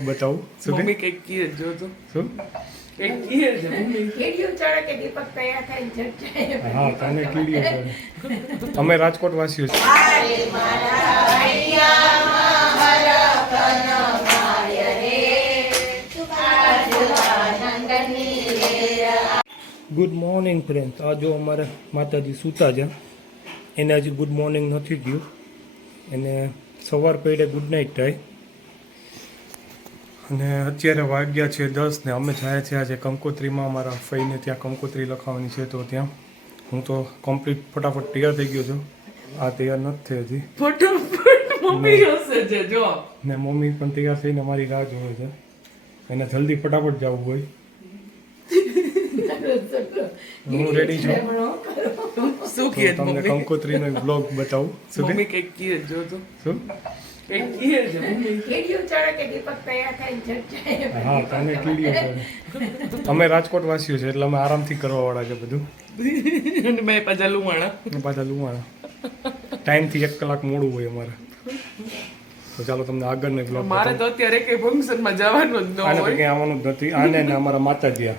બતાવું. શું કે? મમ્મી કંઈક કીએ જો તો. શું? કંઈક કીએ છે. મમ્મી કેડિયું ચડે કે દીપક તૈયાર થઈને ઝટઝટ હા તને કીડીઓ પડે અમે રાજકોટ વાસીઓ છીએ ગુડ મોર્નિંગ ફ્રેન્ડ આ જો અમારે માતાજી સૂતા છે. એને હજી ગુડ મોર્નિંગ નથી થયું. એને સવાર પૈડે ગુડ નાઇટ થાય. અને અત્યારે વાગ્યા છે દસ ને અમે જાય છે આજે કંકોત્રીમાં અમારા ફઈને ત્યાં કંકોત્રી લખાવાની છે તો ત્યાં. હું તો કમ્પ્લીટ ફટાફટ તૈયાર થઈ ગયો છું. આ તૈયાર નથી હજી. ફટાફટ ને મમ્મી પણ તૈયાર થઈને અમારી રાહ જોવે છે. એને જલ્દી ફટાફટ જવું હોય. હું રેડી છું. શું કહે તમને કંકોત્રીનો બ્લોગ બતાવું. શું કે મમ્મી કંઈક કીએ જો તો. શું? કંઈક કીએ છે મમ્મી કેડિયું ચડે કે દીપક તૈયાર થઈ ઝટઝટ હા તને કીડીઓ અમે રાજકોટ વાસીઓ છે એટલે અમે આરામથી કરવા વાળા છે બધું. અને મેં પાછા લુવાણા પાછા લુવાણા ટાઈમથી એક કલાક મોડું હોય અમારે. તો ચાલો તમને આગળનો બ્લોગ મારે તો અત્યારે કઈ ફંક્શનમાં જવાનું જ ન હોય. ક્યાંય આવવાનું જ નથી. આને અમારા માતાજી આ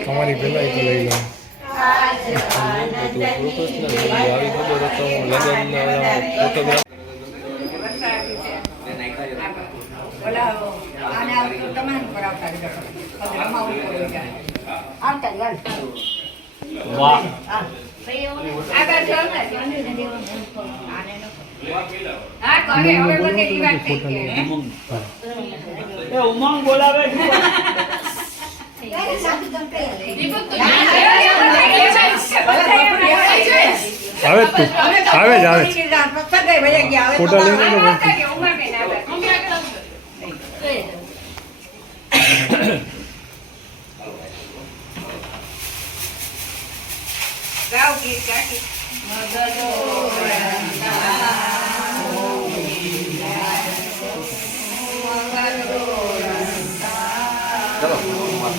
તમારી ભલાઈ તો લઈ લો ઓલા આને આવતો તમારે પર આવતા રહેજો. હવે રમાવું પડે જાય. આવતા જ હાલ. હા. આગળ જો ને, જોને ને દેવાનું. આને નો. હા, કરે. હવે બધે વાત થઈ ગઈ, હે? આવે જ તું આવે જ આવે ફોટા લઈને તો. ગાવ ગીત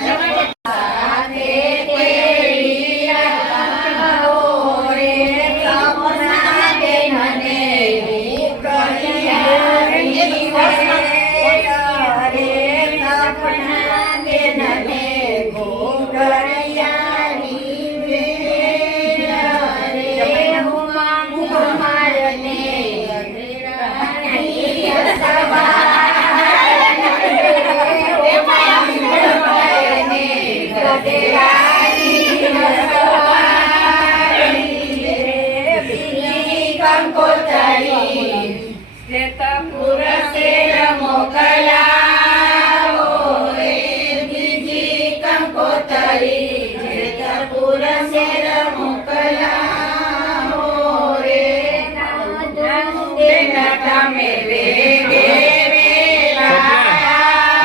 Thank you.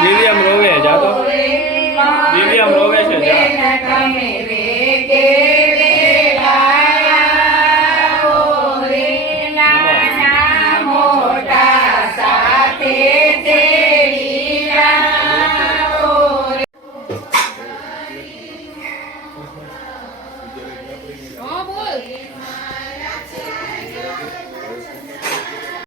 William Rowe, ya, ¿no? William Rowe. છે.